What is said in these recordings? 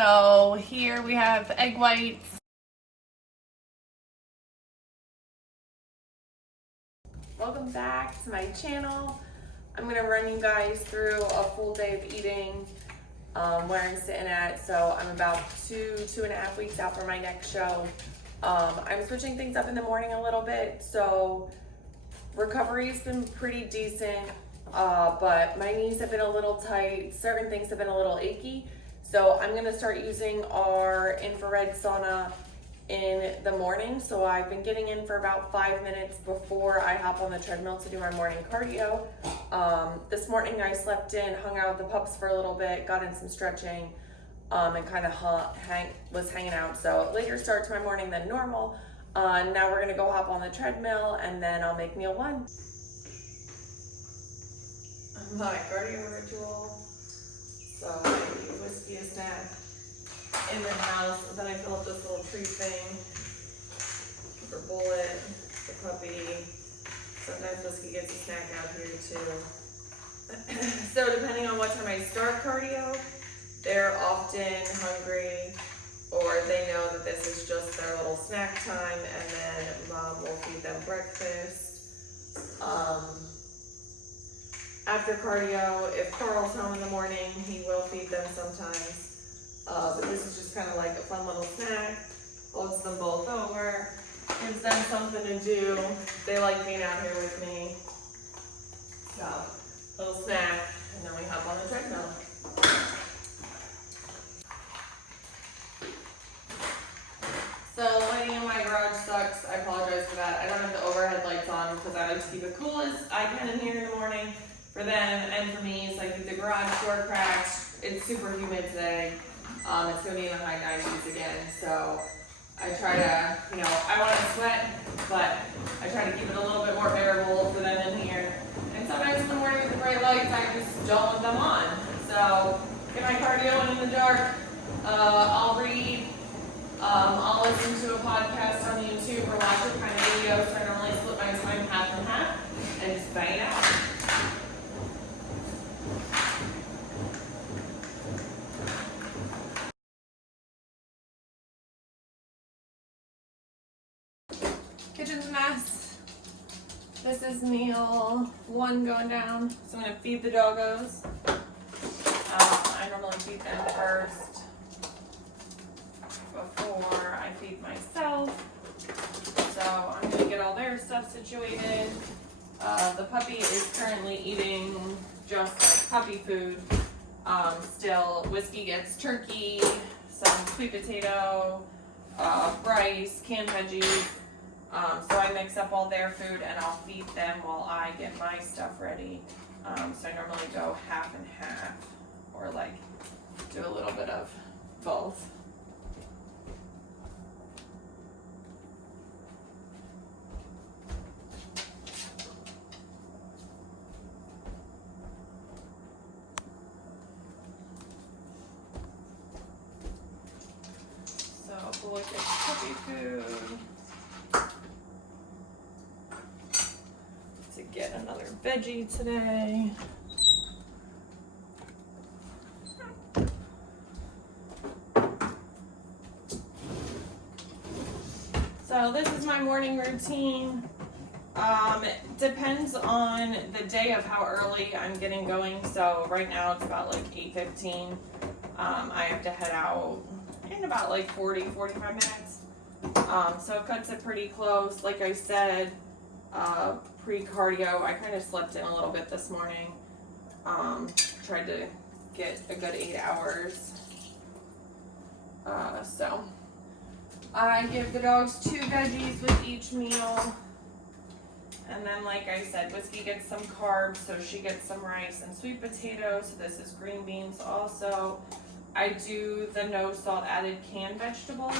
So here we have egg whites. Welcome back to my channel. I'm gonna run you guys through a full day of eating, where I'm sitting at. So I'm about 2.5 weeks out from my next show. I'm switching things up in the morning a little bit. So recovery's been pretty decent, but my knees have been a little tight. Certain things have been a little achy. So I'm gonna start using our infrared sauna in the morning. So I've been getting in for about 5 minutes before I hop on the treadmill to do my morning cardio. This morning I slept in, hung out with the pups for a little bit, got in some stretching, and kind of was hanging out. So later start to my morning than normal. Now we're gonna go hop on the treadmill and then I'll make meal one. My cardio ritual. So I eat whiskey and snack in the house, and then I fill up this little treat thing for Bullet, the puppy. Sometimes Whiskey gets a snack out here too. So depending on what time I start cardio, they're often hungry, or they know that this is just their little snack time, and then Mom will feed them breakfast. After cardio, if Carl's home in the morning, he will feed them sometimes. But this is just kind of like a fun little snack. Holds them both over, gives them something to do. They like being out here with me. So, little snack, and then we hop on the treadmill. So lighting in my garage sucks. I apologize for that. I don't have the overhead lights on because I like to keep it cool as I can in here in the morning. For them and for me, so I keep the garage door cracked. It's super humid today. It's gonna be in the high 90s again. So I try to, I want to sweat, but I try to keep it a little bit more bearable for them in here. And sometimes in the morning with the bright lights, I just don't want them on. So get my cardio in the dark. I'll read. I'll listen to a podcast on YouTube or watch a kind of video. So I normally split my time half and half and just bang it out. Kitchen's a mess. This is meal one going down. So I'm gonna feed the doggos. I normally feed them first before I feed myself. So I'm gonna get all their stuff situated. The puppy is currently eating just like puppy food. Still, Whiskey gets turkey, some sweet potato, rice, canned veggies. So I mix up all their food and I'll feed them while I get my stuff ready. So I normally go half and half, or like do a little bit of both. So we'll look at puppy food. To get another veggie today. So this is my morning routine. It depends on the day of how early I'm getting going. So right now it's about like 8:15. I have to head out in about like 45 minutes. So it cuts it pretty close. Like I said, pre-cardio, I kind of slept in a little bit this morning. Tried to get a good 8 hours. So I give the dogs 2 veggies with each meal. And then, like I said, Whiskey gets some carbs, so she gets some rice and sweet potato. So this is green beans also. I do the no salt added canned vegetables.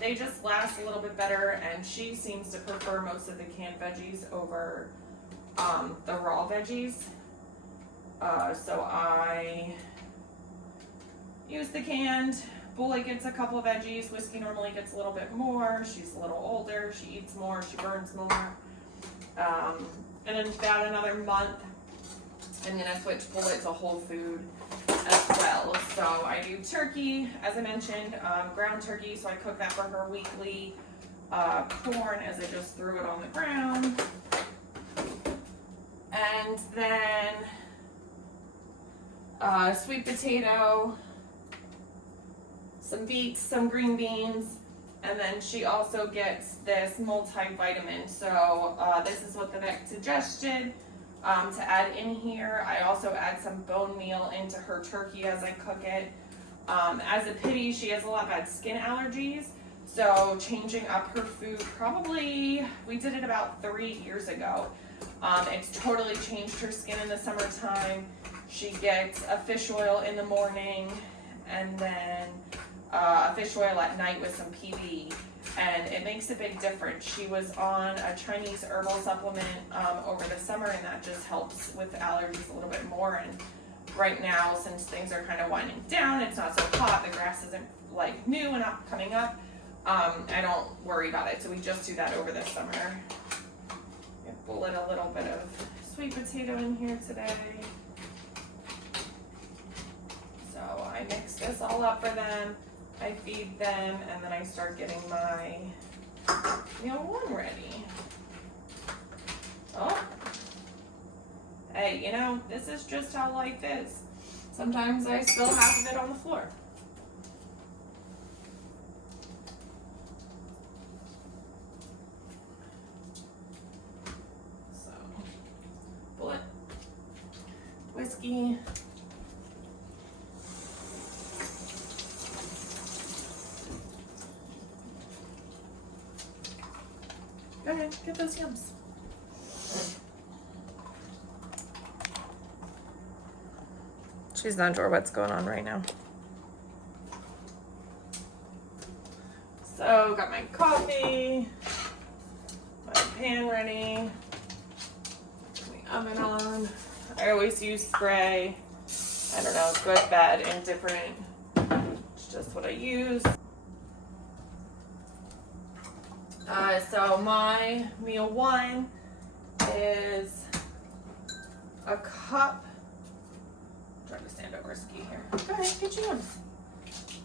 They just last a little bit better, and she seems to prefer most of the canned veggies over the raw veggies. So I use the canned. Bullet gets a couple veggies. Whiskey normally gets a little bit more. She's a little older. She eats more. She burns more. And in about another month, I'm going to switch Bullet to whole food as well. So I do turkey, as I mentioned, ground turkey. So I cook that for her weekly. Corn, as I just threw it on the ground. And then sweet potato, some beets, some green beans, and then she also gets this multivitamin. So this is what the vet suggested to add in here. I also add some bone meal into her turkey as I cook it. As a pity, she has a lot of bad skin allergies. So changing up her food, probably, we did it about 3 years ago. It's totally changed her skin in the summertime. She gets a fish oil in the morning and then a fish oil at night with some PB, and it makes a big difference. She was on a Chinese herbal supplement over the summer, and that just helps with allergies a little bit more. And right now, since things are kind of winding down, it's not so hot, the grass isn't like new and up coming up, I don't worry about it. So we just do that over the summer. We'll let a little bit of sweet potato in here today. So I mix this all up for them. I feed them, and then I start getting my meal one ready. Oh, hey, you know, this is just how life is. Sometimes I spill half of it on the floor. So, bullet, whiskey. Go ahead, get those yums. She's not sure what's going on right now. So, got my coffee, my pan ready, the oven on. I always use spray. I don't know, good, bad, indifferent. It's just what I use. So my meal one is a cup. I'm trying to stand over a ski here. Go ahead, get yours.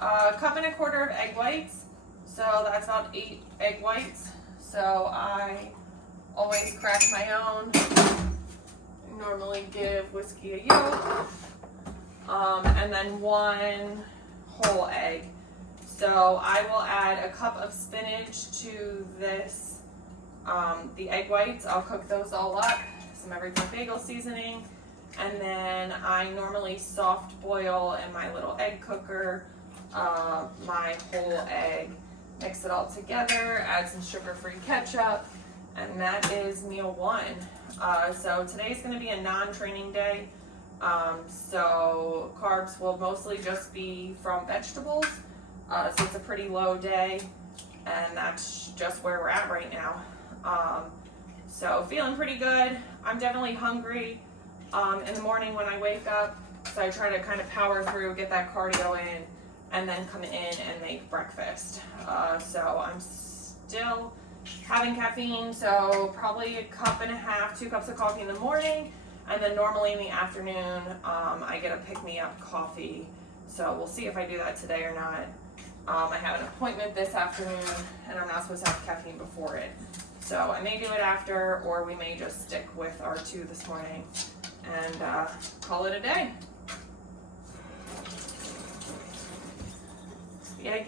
A cup and a quarter of egg whites. So that's about 8 egg whites. So I always crack my own. I normally give whiskey a yolk. And then 1 whole egg. So I will add a cup of spinach to this, the egg whites. I'll cook those all up, some everything bagel seasoning, and then I normally soft boil in my little egg cooker my whole egg, mix it all together, add some sugar-free ketchup, and that is meal one. So today's gonna be a non-training day, so carbs will mostly just be from vegetables. So it's a pretty low day, and that's just where we're at right now. So feeling pretty good. I'm definitely hungry in the morning when I wake up, so I try to kind of power through, get that cardio in, and then come in and make breakfast. So I'm still having caffeine, so probably a cup and a half, 2 cups of coffee in the morning, and then normally in the afternoon I get a pick-me-up coffee. So we'll see if I do that today or not. I have an appointment this afternoon, and I'm not supposed to have caffeine before it. So I may do it after, or we may just stick with our 2 this morning and call it a day. Yeah.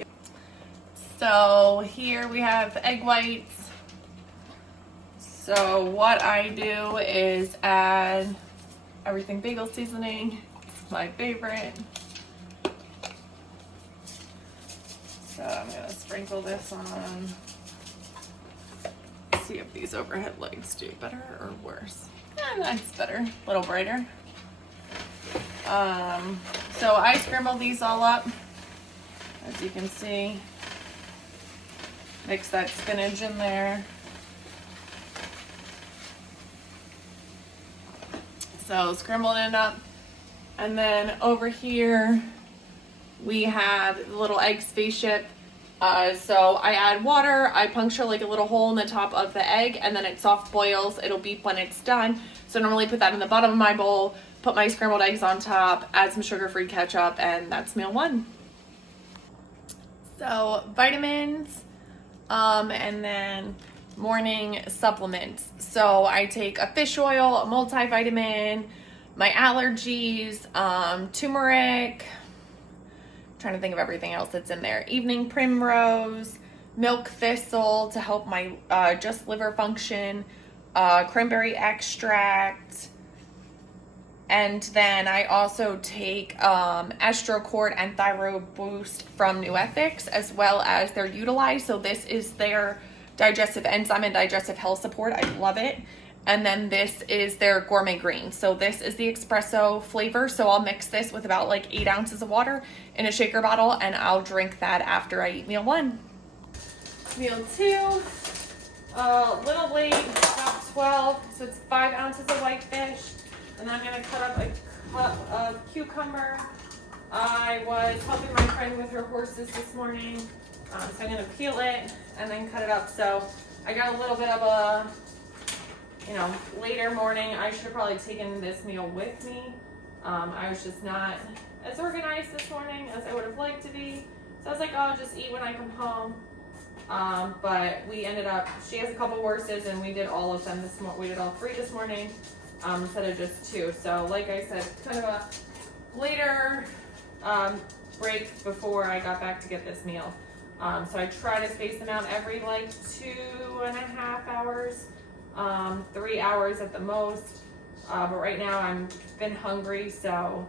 So here we have egg whites. So what I do is add everything bagel seasoning. It's my favorite. So I'm gonna sprinkle this on. See if these overhead legs do better or worse. That's better, a little brighter. So I scramble these all up, as you can see. Mix that spinach in there. So scrambling it up, and then over here we have the little egg spaceship. So I add water, I puncture like a little hole in the top of the egg, and then it soft boils. It'll beep when it's done. So I normally put that in the bottom of my bowl, put my scrambled eggs on top, add some sugar-free ketchup, and that's meal one. So vitamins, and then morning supplements. So I take a fish oil, a multivitamin, my allergies, turmeric, trying to think of everything else that's in there. Evening primrose, milk thistle to help my just liver function, cranberry extract, and then I also take Estrocord and Thyroid Boost from New Ethics, as well as their Utilize. So this is their digestive enzyme and digestive health support. I love it. And then this is their Gourmet Green. So this is the espresso flavor. So I'll mix this with about like 8 ounces of water in a shaker bottle, and I'll drink that after I eat meal one. Meal two, a little late, about 12. So it's 5 ounces of white fish. And I'm gonna cut up a cup of cucumber. I was helping my friend with her horses this morning. So I'm gonna peel it and then cut it up. So I got a little bit of a, later morning. I should have probably taken this meal with me. I was just not as organized this morning as I would have liked to be. So I was like, oh, I'll just eat when I come home. But we ended up, she has a couple horses and we did all of them this morning. We did all 3 this morning instead of just 2. So like I said, kind of a later break before I got back to get this meal. So I try to space them out every like 2.5 hours, 3 hours at the most. But right now I've been hungry, so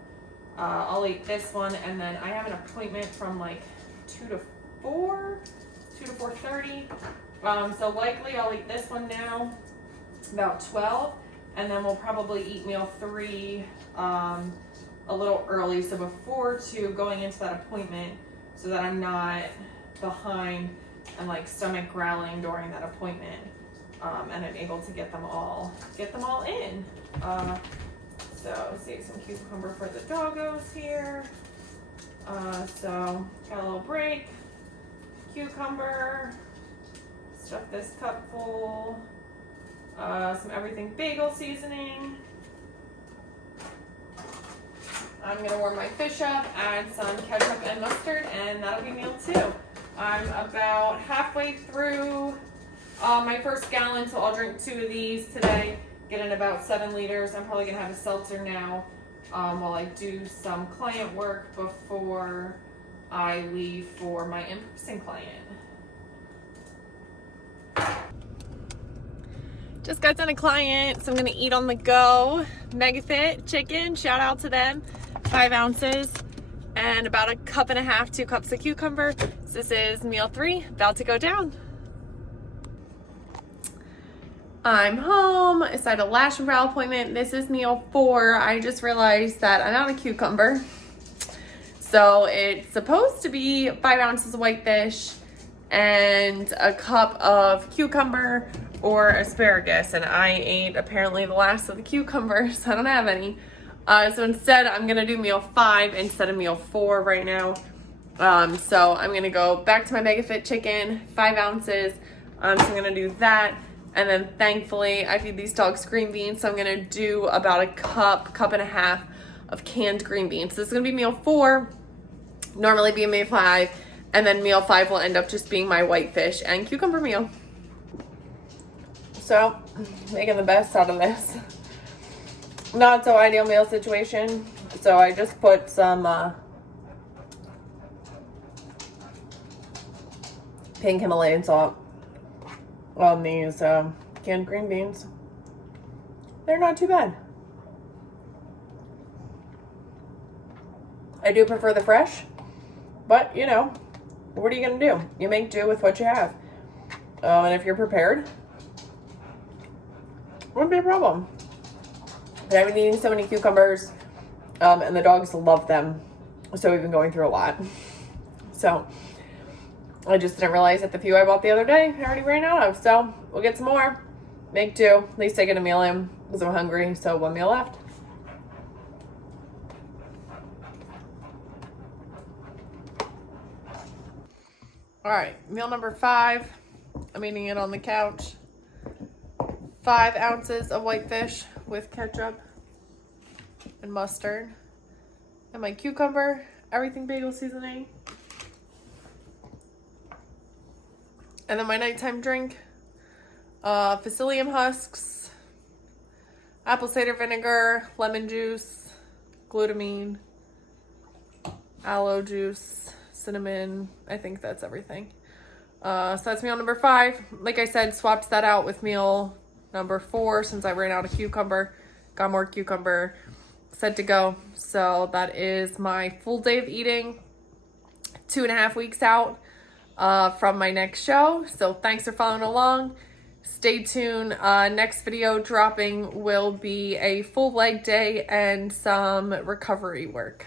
I'll eat this one, and then I have an appointment from like 2 to 4:30. So likely I'll eat this one now, about 12, and then we'll probably eat meal 3 a little early, so before 2 going into that appointment, so that I'm not behind and like stomach growling during that appointment, and I'm able to get them all in. So save some cucumber for the doggos here. So got a little break, cucumber, stuff this cup full, some everything bagel seasoning. I'm gonna warm my fish up, add some ketchup and mustard, and that'll be meal 2. I'm about halfway through my first gallon, so I'll drink 2 of these today, get in about 7 liters. I'm probably gonna have a seltzer now while I do some client work before I leave for my in-person client. Just got done a client, so I'm gonna eat on the go. Megafit chicken, shout out to them. 5 ounces and about 1.5 cups, 2 cups of cucumber. So this is meal 3, about to go down. I'm home. I had a lash and brow appointment. This is meal 4. I just realized that I'm out of cucumber. So it's supposed to be 5 ounces of white fish and 1 cup of cucumber or asparagus. And I ate apparently the last of the cucumbers. So I don't have any. So instead, I'm gonna do meal 5 instead of meal 4 right now. So I'm gonna go back to my Megafit chicken, 5 ounces. So I'm gonna do that. And then thankfully, I feed these dogs green beans. So I'm gonna do about 1 cup and a half of canned green beans. So this is gonna be meal 4, normally be meal 5. And then meal 5 will end up just being my white fish and cucumber meal. So, making the best out of this. Not so ideal meal situation. So I just put some pink Himalayan salt on these canned green beans. They're not too bad. I do prefer the fresh, but what are you gonna do? You make do with what you have. And if you're prepared, wouldn't be a problem. But I've been eating so many cucumbers, and the dogs love them. So we've been going through a lot. So I just didn't realize that the few I bought the other day I already ran out of. So we'll get some more, make do. At least I get a meal in because I'm hungry. So 1 meal left. All right, meal number 5. I'm eating it on the couch. 5 ounces of white fish with ketchup. and mustard. And my cucumber, everything bagel seasoning. And then my nighttime drink, psyllium husks, apple cider vinegar, lemon juice, glutamine, aloe juice, cinnamon. I think that's everything. So that's meal number 5. Like I said, swapped that out with meal number 4 since I ran out of cucumber. Got more cucumber, set to go. So that is my full day of eating, 2.5 weeks out from my next show. So thanks for following along. Stay tuned. Next video dropping will be a full leg day and some recovery work.